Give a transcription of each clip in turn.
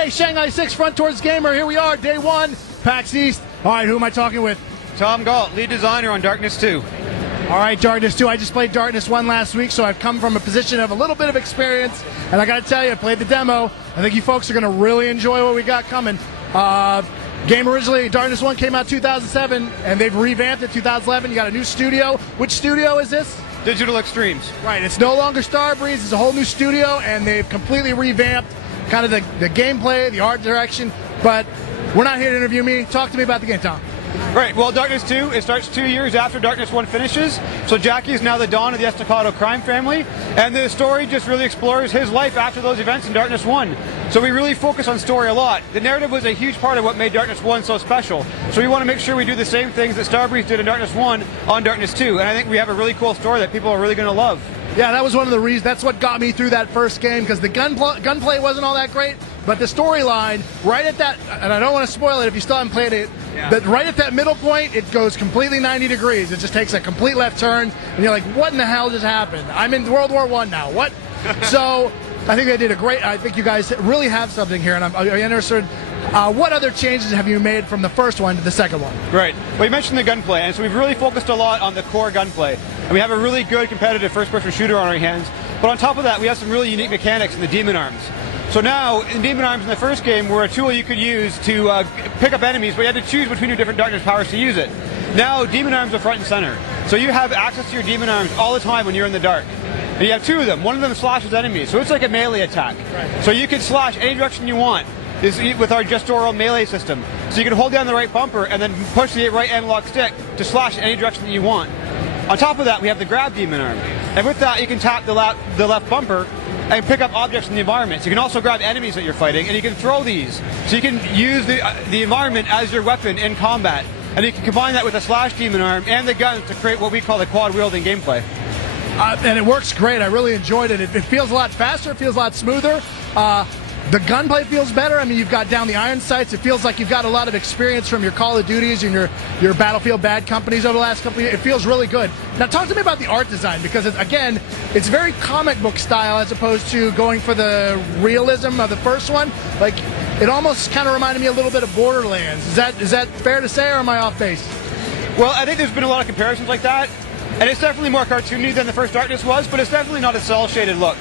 Hey, Shanghai SIx, Front Towards Gamer. Here we are, day one, PAX East. All right, who am I talking with? Tom Galt, lead designer on Darkness 2. All right, Darkness 2. I just played Darkness 1 last week, so I've come from a position of a little bit of experience. And I got to tell you, I played the demo. I think you folks are going to really enjoy what we got coming. Game originally, Darkness 1 came out 2007, and they've revamped it 2011. You got a new studio. Which studio is this? Digital Extremes. Right, it's no longer Starbreeze. It's a whole new studio, and they've completely revamped kind of the gameplay, the art direction. But we're not here to interview me. Talk to me about the game, Tom. Right, well, Darkness 2, it starts 2 years after Darkness 1 finishes, so Jackie is now the Dawn of the Estacado crime family, and the story just really explores his life after those events in Darkness 1. So we really focus on story a lot. The narrative was a huge part of what made Darkness 1 so special, so we want to make sure we do the same things that Starbreeze did in Darkness 1 on Darkness 2, and I think we have a really cool story that people are really going to love. Yeah, that was one of the reasons. That's what got me through that first game, because the gunplay wasn't all that great, but the storyline, right at that, and I don't want to spoil it if you still haven't played it, but right at that middle point, it goes completely 90 degrees. It just takes a complete left turn, and you're like, what in the hell just happened? I'm in World War I now. What? So I think they did a great, I think you guys really have something here, and I'm interested. What other changes have you made from the first one to the second one? Right. Well, you mentioned the gunplay, and so we've really focused a lot on the core gunplay. And we have a really good competitive first-person shooter on our hands. But on top of that, we have some really unique mechanics in the Demon Arms. So now, in Demon Arms in the first game were a tool you could use to pick up enemies, but you had to choose between your different darkness powers to use it. Now, Demon Arms are front and center. So you have access to your Demon Arms all the time when you're in the dark. And you have two of them. One of them slashes enemies, so it's like a melee attack. Right. So you can slash any direction you want. Is with our gestural melee system. So you can hold down the right bumper and then push the right analog stick to slash any direction that you want. On top of that, we have the grab demon arm. And with that, you can tap the left bumper and pick up objects in the environment. So you can also grab enemies that you're fighting, and you can throw these. So you can use the environment as your weapon in combat. And you can combine that with a slash demon arm and the guns to create what we call the quad-wielding gameplay. And it works great. I really enjoyed it. It feels a lot faster. It feels a lot smoother. The gunplay feels better. I mean, you've got down the iron sights. It feels like you've got a lot of experience from your Call of Duties and your Battlefield Bad Companies over the last couple of years. It feels really good. Now, talk to me about the art design, because, again, it's very comic book style as opposed to going for the realism of the first one. Like, it almost kind of reminded me a little bit of Borderlands. Is that fair to say, or am I off base? Well, I think there's been a lot of comparisons like that. And it's definitely more cartoony than the first Darkness was, but it's definitely not a cel-shaded look.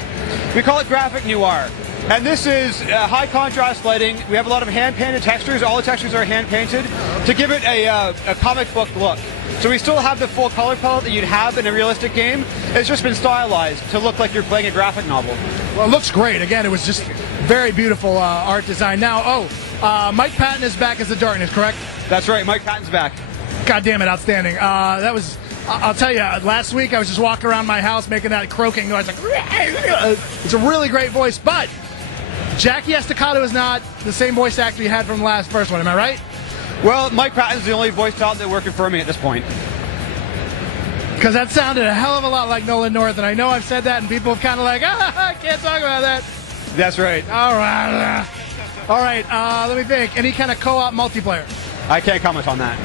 We call it graphic noir. And this is high contrast lighting. We have a lot of hand-painted textures. All the textures are hand-painted to give it a comic book look. So we still have the full color palette that you'd have in a realistic game. It's just been stylized to look like you're playing a graphic novel. Well, it looks great. Again, it was just very beautiful art design. Now, Mike Patton is back as the Darkness, correct? That's right. Mike Patton's back. God damn it, outstanding. That was... I'll tell you, last week I was just walking around my house making that croaking noise. Like, it's a really great voice, but Jackie Estacado is not the same voice actor you had from the first one. Am I right? Well, Mike Patton's the only voice talent that working for me at this point. Because that sounded a hell of a lot like Nolan North, and I know I've said that, and people have kind of like, I can't talk about that. That's right. All right. Let me think. Any kind of co-op multiplayer? I can't comment on that.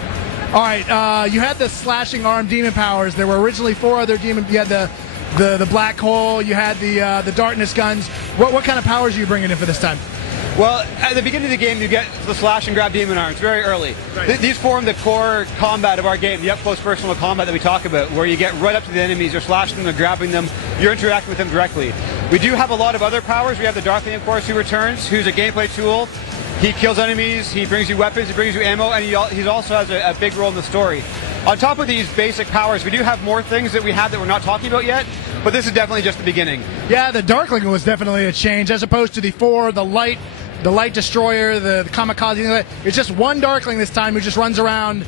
All right, you had the slashing arm demon powers. There were originally 4 other demon. You had the black hole. You had the darkness guns. What kind of powers are you bringing in for this time? Well, at the beginning of the game, you get the slash and grab demon arms very early. Right. These form the core combat of our game, the up-close personal combat that we talk about, where you get right up to the enemies, you're slashing them, you're grabbing them, you're interacting with them directly. We do have a lot of other powers. We have the Darkling, of course, who returns, who's a gameplay tool. He kills enemies, he brings you weapons, he brings you ammo, and he also has a big role in the story. On top of these basic powers, we do have more things that we have that we're not talking about yet, but this is definitely just the beginning. Yeah, the Darkling was definitely a change, as opposed to the 4, the Light Destroyer, the Kamikaze. It's just one Darkling this time who just runs around,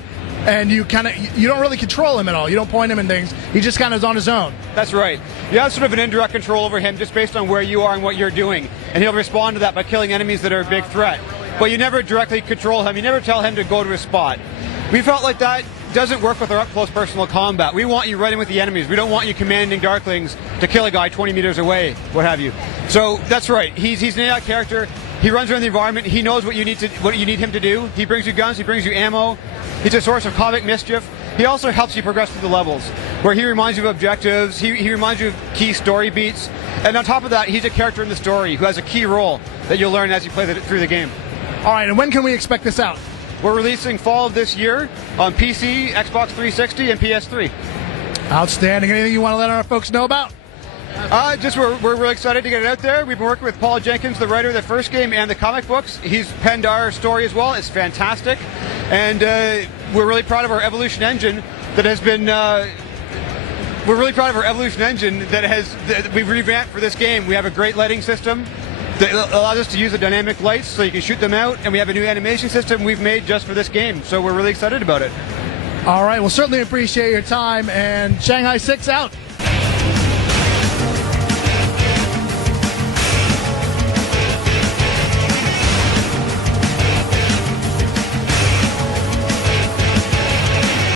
and you don't really control him at all. You don't point him in things. He just kind of is on his own. That's right. You have sort of an indirect control over him just based on where you are and what you're doing, and he'll respond to that by killing enemies that are a big threat. But you never directly control him. You never tell him to go to a spot. We felt like that doesn't work with our up-close personal combat. We want you right in with the enemies. We don't want you commanding Darklings to kill a guy 20 meters away, what have you. So that's right. He's an AI character. He runs around the environment. He knows what you need him to do. He brings you guns. He brings you ammo. He's a source of comic mischief. he also helps you progress through the levels, where he reminds you of objectives, he reminds you of key story beats, and on top of that, he's a character in the story who has a key role that you'll learn as you play through the game. All right, and when can we expect this out? We're releasing fall of this year on PC, Xbox 360, and PS3. Outstanding. Anything you want to let our folks know about? We're really excited to get it out there. We've been working with Paul Jenkins, the writer of the first game and the comic books. He's penned our story as well. It's fantastic. And we're really proud of our Evolution engine that has been... we're really proud of our Evolution engine that we've revamped for this game. We have a great lighting system that allows us to use the dynamic lights so you can shoot them out. And we have a new animation system we've made just for this game. So we're really excited about it. All right. Well, certainly appreciate your time. And Shanghai SIx out.